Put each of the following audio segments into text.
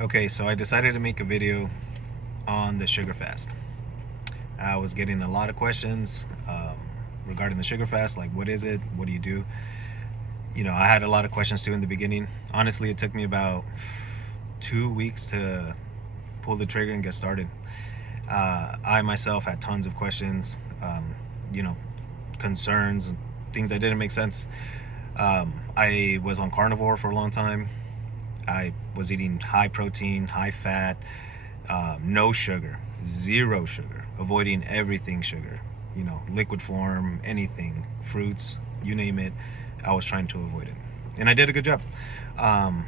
Okay, so I decided to make a video on the sugar fast. I was getting a lot of questions regarding the sugar fast, like what is it? What do you do? I had a lot of questions too in the beginning. Honestly, it took me about 2 weeks to pull the trigger and get started. I myself had tons of questions, you know, concerns, things that didn't make sense. I was on carnivore for a long time. I was eating high protein, high fat, no sugar, zero sugar, avoiding everything sugar, liquid form, anything, fruits, you name it. I was trying to avoid it. And I did a good job. Um,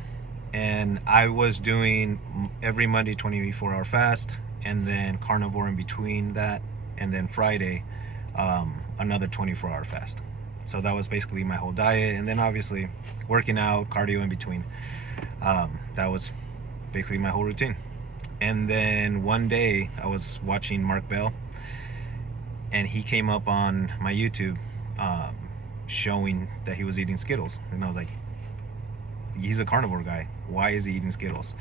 and I was doing every Monday 24-hour fast, and then carnivore in between that, and then Friday another 24-hour fast. So that was basically my whole diet, and then obviously working out, cardio in between. That was basically my whole routine. And then one day I was watching Mark Bell, and he came up on my YouTube showing that he was eating Skittles. And I was like, he's a carnivore guy. Why is he eating Skittles?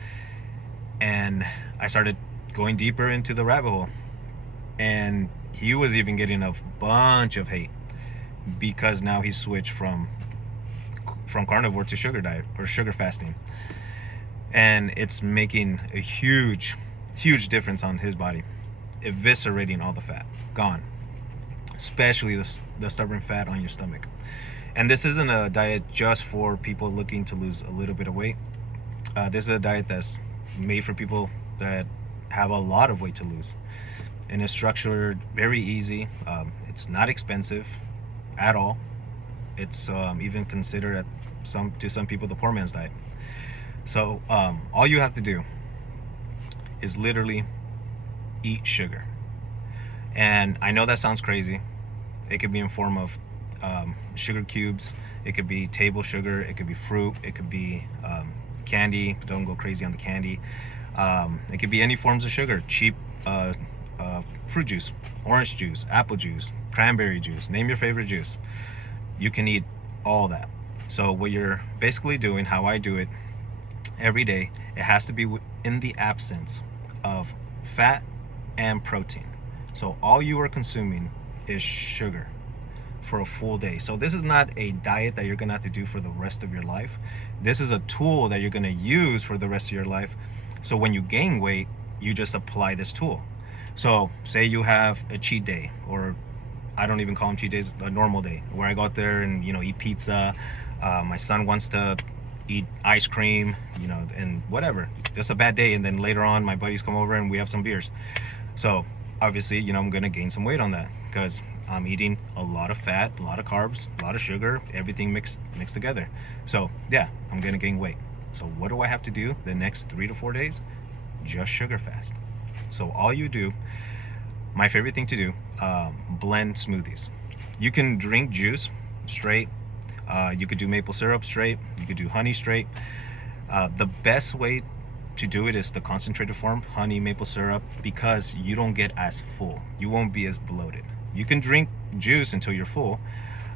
And I started going deeper into the rabbit hole. And he was even getting a bunch of hate because now he switched from carnivore to sugar diet or sugar fasting. And it's making a huge difference on his body, eviscerating all the fat, gone, especially the stubborn fat on your stomach. And this isn't a diet just for people looking to lose a little bit of weight. This is a diet that's made for people that have a lot of weight to lose, and it's structured very easy. It's not expensive at all. It's even considered to some people the poor man's diet. So all you have to do is literally eat sugar. And I know that sounds crazy. It could be in form of sugar cubes. It could be table sugar. It could be fruit. It could be candy. Don't go crazy on the candy. It could be any forms of sugar. Cheap fruit juice, orange juice, apple juice, cranberry juice. Name your favorite juice. You can eat all that. So what you're basically doing, how I do it every day, it has to be in the absence of fat and protein. So all you are consuming is sugar for a full day. So this is not a diet that you're gonna have to do for the rest of your life. This is a tool that you're gonna use for the rest of your life. So when you gain weight, you just apply this tool. So say you have a cheat day, or I don't even call them cheat days, a normal day, where I go out there and eat pizza. My son wants to eat ice cream, and whatever. Just a bad day, and then later on my buddies come over and we have some beers. So obviously, I'm gonna gain some weight on that because I'm eating a lot of fat, a lot of carbs, a lot of sugar, everything mixed together. So yeah, I'm gonna gain weight. So what do I have to do the next 3 to 4 days? Just sugar fast. So all you do, my favorite thing to do, blend smoothies. You can drink juice straight. You could do maple syrup straight. You could do honey straight. The best way to do it is the concentrated form, honey, maple syrup, because you don't get as full. You won't be as bloated. You can drink juice until you're full,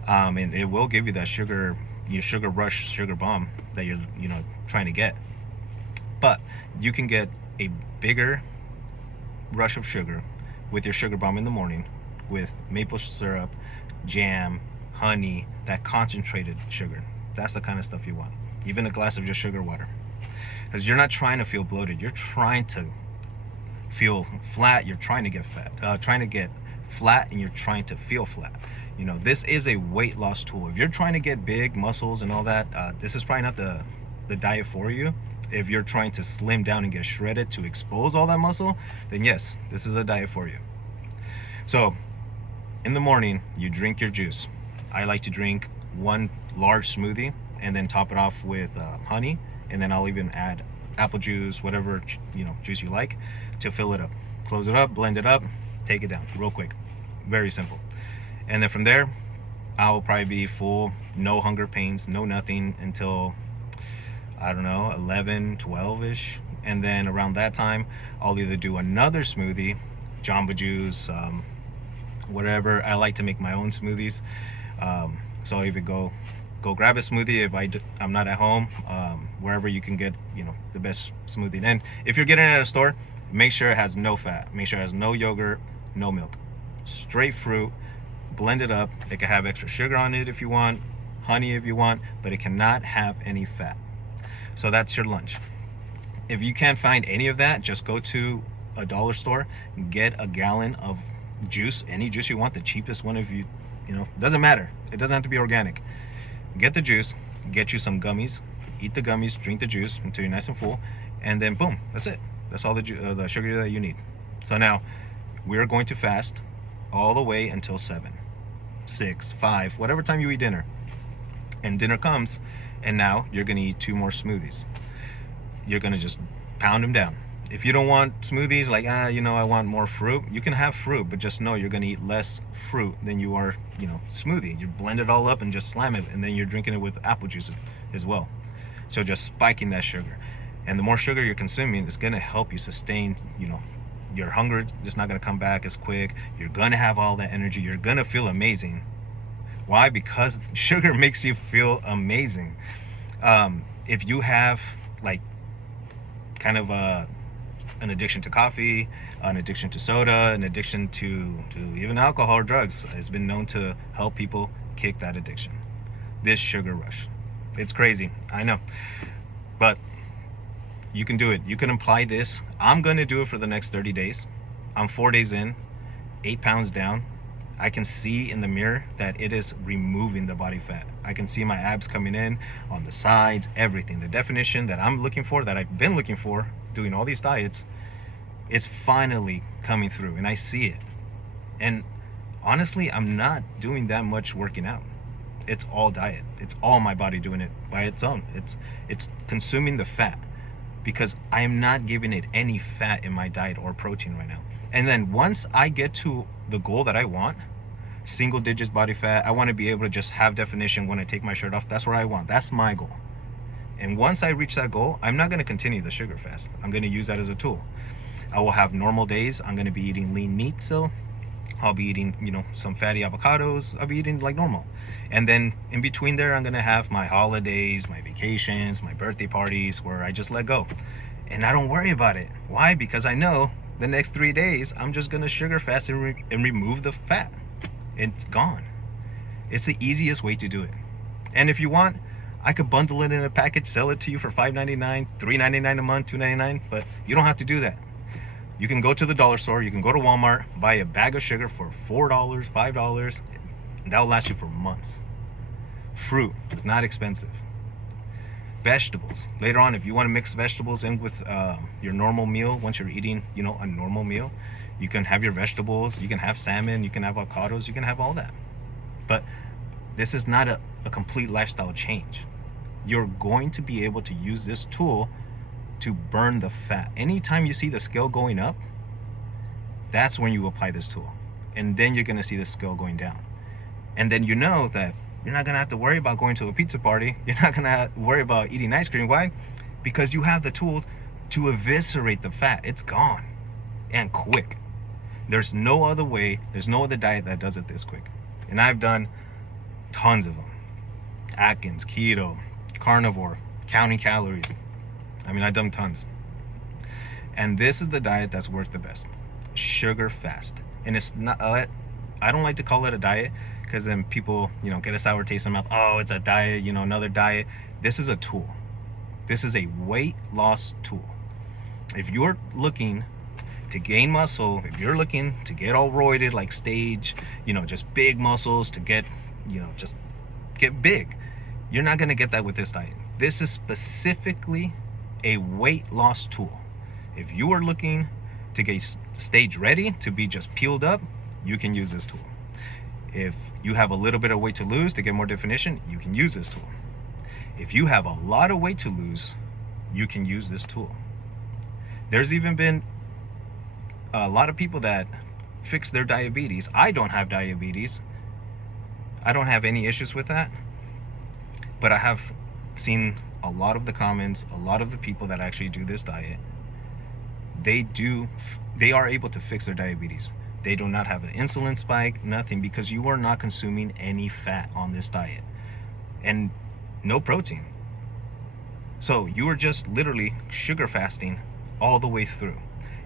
and it will give you that sugar rush, sugar bomb that you're trying to get. But you can get a bigger rush of sugar with your sugar bomb in the morning with maple syrup, jam, honey, that concentrated sugar. That's the kind of stuff you want. Even a glass of just sugar water. Because you're not trying to feel bloated. You're trying to feel flat. You're trying to get fat. Trying to get flat, and you're trying to feel flat. This is a weight loss tool. If you're trying to get big muscles and all that, this is probably not the diet for you. If you're trying to slim down and get shredded to expose all that muscle, then yes, this is a diet for you. So in the morning, you drink your juice. I like to drink one large smoothie and then top it off with honey, and then I'll even add apple juice, whatever juice you like, to fill it up. Close it up, blend it up, take it down real quick. Very simple. And then from there, I will probably be full, no hunger pains, no nothing until, I don't know, 11, 12-ish. And then around that time, I'll either do another smoothie, Jamba Juice, whatever. I like to make my own smoothies. So I'll either go go grab a smoothie if I'm not at home, wherever you can get, the best smoothie. And if you're getting it at a store, make sure it has no fat, make sure it has no yogurt, no milk, straight fruit, blend it up. It can have extra sugar on it if you want, honey if you want, but it cannot have any fat. So that's your lunch. If you can't find any of that, just go to a dollar store, get a gallon of juice, any juice you want, the cheapest one. If you doesn't matter, it doesn't have to be organic. Get the juice, get you some gummies, eat the gummies, drink the juice until you're nice and full, and then boom, that's it. That's all the sugar that you need. So now we're going to fast all the way until 7, 6, 5, whatever time you eat dinner. And dinner comes, and now you're gonna eat 2 more smoothies. You're gonna just pound them down. If you don't want smoothies, like I want more fruit, you can have fruit, but just know you're gonna eat less fruit than you are smoothie. You blend it all up and just slam it, and then you're drinking it with apple juice as well. So just spiking that sugar, and the more sugar you're consuming, it's gonna help you sustain your hunger. It's not gonna come back as quick. You're gonna have all that energy. You're gonna feel amazing. Why? Because sugar makes you feel amazing. If you have like kind of an addiction to coffee, an addiction to soda, an addiction to even alcohol or drugs, it's been known to help people kick that addiction. This sugar rush, it's crazy, I know, but you can do it. You can apply this. I'm going to do it for the next 30 days. I'm 4 days in, 8 pounds down. I can see in the mirror that it is removing the body fat. I can see my abs coming in on the sides, everything. The definition that I'm looking for, that I've been looking for doing all these diets, is finally coming through, and I see it. And honestly, I'm not doing that much working out. It's all diet. It's all my body doing it by its own. It's consuming the fat, because I am not giving it any fat in my diet or protein right now. And then once I get to the goal that I want, single digits body fat, I want to be able to just have definition when I take my shirt off. That's where I want. That's my goal. And once I reach that goal, I'm not going to continue the sugar fast. I'm going to use that as a tool. I will have normal days. I'm going to be eating lean meat still. I'll be eating, some fatty avocados. I'll be eating like normal. And then in between there, I'm going to have my holidays, my vacations, my birthday parties where I just let go. And I don't worry about it. Why? Because I know the next 3 days, I'm just going to sugar fast and remove the fat. It's gone. It's the easiest way to do it. And if you want, I could bundle it in a package, sell it to you for $5.99, $3.99 a month, $2.99, but you don't have to do that. You can go to the dollar store, you can go to Walmart, buy a bag of sugar for $4, $5, and that will last you for months. Fruit is not expensive. Vegetables. Later on, if you want to mix vegetables in with your normal meal, once you're eating, a normal meal, you can have your vegetables, you can have salmon, you can have avocados, you can have all that. But this is not a complete lifestyle change. You're going to be able to use this tool to burn the fat. Anytime you see the scale going up, that's when you apply this tool. And then you're going to see the scale going down. And then you know that you're not going to have to worry about going to a pizza party. You're not going to worry about eating ice cream. Why? Because you have the tool to eviscerate the fat. It's gone. And quick. There's no other way, there's no other diet that does it this quick. And I've done tons of them. Atkins, keto, carnivore, counting calories. I've done tons. And this is the diet that's worked the best. Sugar fast. And it's not, I don't like to call it a diet, because then people, get a sour taste in their mouth. Oh, it's a diet, another diet. This is a tool. This is a weight loss tool. If you're looking to gain muscle, if you're looking to get all roided like Stage, just big muscles to get, just get big, you're not going to get that with this diet. This is specifically a weight loss tool. If you are looking to get Stage ready, to be just peeled up, you can use this tool. If you have a little bit of weight to lose to get more definition, you can use this tool. If you have a lot of weight to lose, you can use this tool. There's even been a lot of people that fix their diabetes. I don't have diabetes. I don't have any issues with that. But I have seen a lot of the comments, a lot of the people that actually do this diet, they are able to fix their diabetes. They do not have an insulin spike, nothing, because you are not consuming any fat on this diet. and no protein. So you are just literally sugar fasting all the way through.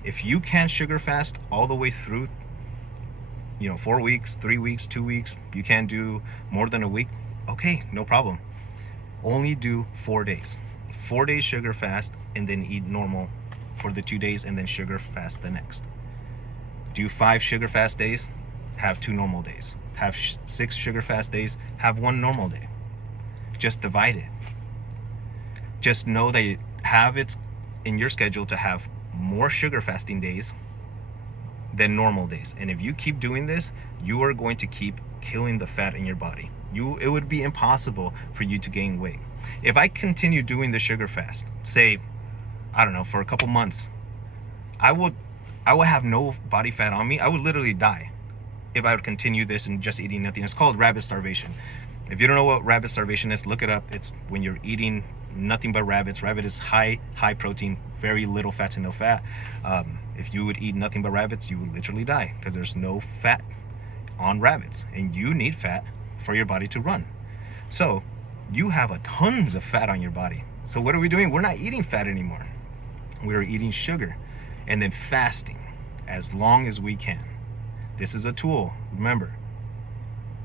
If you can't sugar fast all the way through, 4 weeks, 3 weeks, 2 weeks, you can't do more than a week, okay, no problem. Only do 4 days. 4 days sugar fast, and then eat normal for the 2 days, and then sugar fast the next. Do 5 sugar fast days, have 2 normal days. Have 6 sugar fast days, have 1 normal day. Just divide it. Just know that you have it in your schedule to have more sugar fasting days than normal days. And if you keep doing this, you are going to keep killing the fat in your body. It would be impossible for you to gain weight. If I continue doing the sugar fast, say, I don't know, for a couple months, I would have no body fat on me. I would literally die if I would continue this and just eating nothing. It's called rabbit starvation. If you don't know what rabbit starvation is, look it up. It's when you're eating nothing but rabbits. Rabbit is high protein, very little fat to no fat. If you would eat nothing but rabbits, you would literally die because there's no fat on rabbits, and you need fat for your body to run. So you have tons of fat on your body. So what are we doing? We're not eating fat anymore. We're eating sugar and then fasting as long as we can. This is a tool, remember.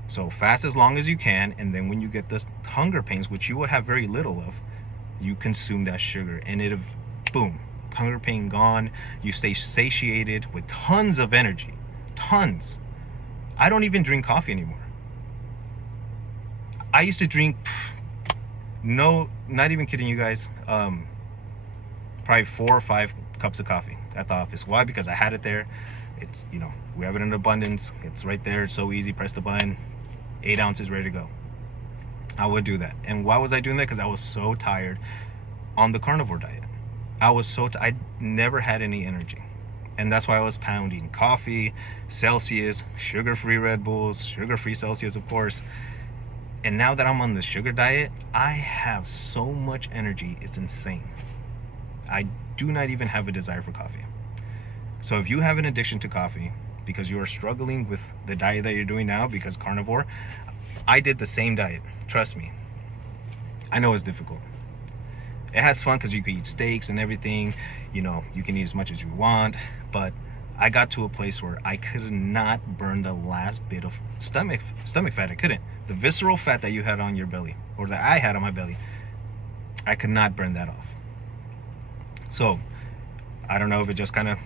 So fast as long as you can, and then when you get this hunger pains, which you would have very little of, you consume that sugar, and it'll, boom, hunger pain gone. You stay satiated with tons of energy. Tons. I don't even drink coffee anymore. I used to drink, no, not even kidding you guys, probably 4 or 5 cups of coffee at the office. Why? Because I had it there. It's, we have it in abundance. It's right there. It's so easy. Press the button. 8 ounces ready to go. I would do that. And why was I doing that? Because I was so tired on the carnivore diet. I never had any energy. And that's why I was pounding coffee, Celsius, sugar-free Red Bulls, sugar-free Celsius, of course. And now that I'm on the sugar diet, I have so much energy. It's insane. I do not even have a desire for coffee. So if you have an addiction to coffee because you are struggling with the diet that you're doing now, because carnivore, I did the same diet. Trust me. I know it's difficult. It has fun because you can eat steaks and everything. You can eat as much as you want. But I got to a place where I could not burn the last bit of stomach fat. I couldn't. The visceral fat that you had on your belly, or that I had on my belly, I could not burn that off. So I don't know if it just kind of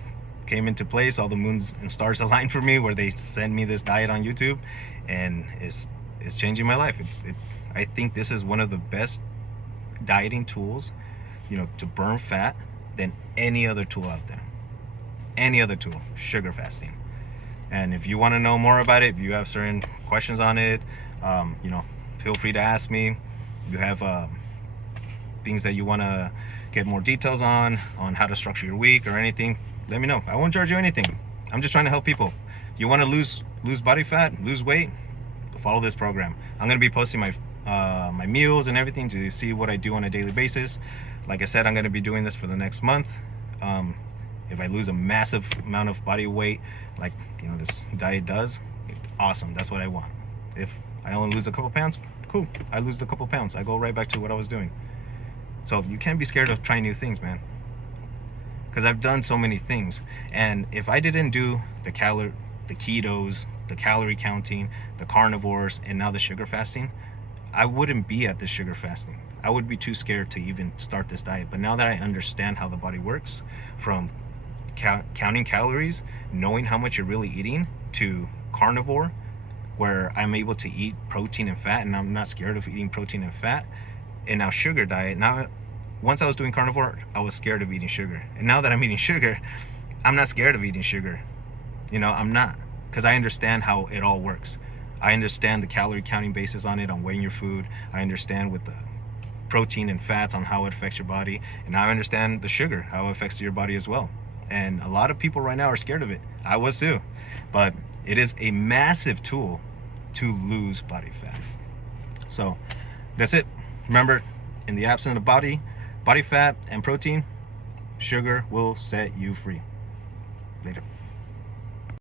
came into place. All the moons and stars aligned for me, where they send me this diet on YouTube, and it's changing my life. I think this is one of the best dieting tools, to burn fat than any other tool out there. Any other tool, sugar fasting. And if you want to know more about it, if you have certain questions on it, feel free to ask me. You have things that you want to get more details on how to structure your week or anything, let me know. I won't charge you anything. I'm just trying to help people. You want to lose body fat, lose weight, follow this program. I'm going to be posting my meals and everything to see what I do on a daily basis. Like I said, I'm going to be doing this for the next month. If I lose a massive amount of body weight, like this diet does, awesome. That's what I want. If I only lose a couple pounds, cool. I lose a couple pounds. I go right back to what I was doing. So you can't be scared of trying new things, man. Because I've done so many things, and if I didn't do the ketos, the calorie counting, the carnivores, and now the sugar fasting, I wouldn't be at this sugar fasting. I would be too scared to even start this diet. But now that I understand how the body works, from counting calories, knowing how much you're really eating, to carnivore, where I'm able to eat protein and fat, and I'm not scared of eating protein and fat, and now sugar diet. Now, once I was doing carnivore, I was scared of eating sugar. And now that I'm eating sugar, I'm not scared of eating sugar. I'm not. Because I understand how it all works. I understand the calorie counting basis on it, on weighing your food. I understand with the protein and fats on how it affects your body. And now I understand the sugar, how it affects your body as well. And a lot of people right now are scared of it. I was too. But it is a massive tool to lose body fat. So that's it. Remember, in the absence of body fat and protein, sugar will set you free. Later.